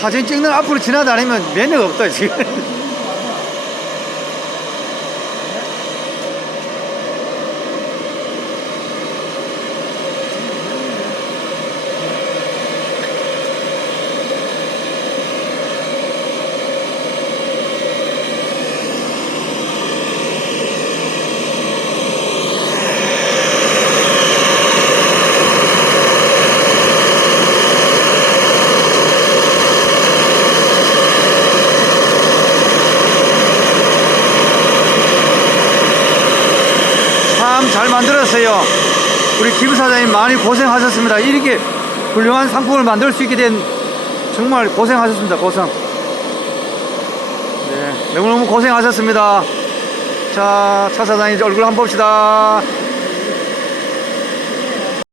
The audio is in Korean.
사진 찍는 앞으로 지나다니면 매너가 없다 지금. 참 잘 만들었어요. 우리 김 사장님 많이 고생하셨습니다. 이렇게 훌륭한 상품을 만들 수 있게 된 정말 고생하셨습니다. 고생. 네, 너무너무 고생하셨습니다. 자, 차 사장님 얼굴 한번 봅시다.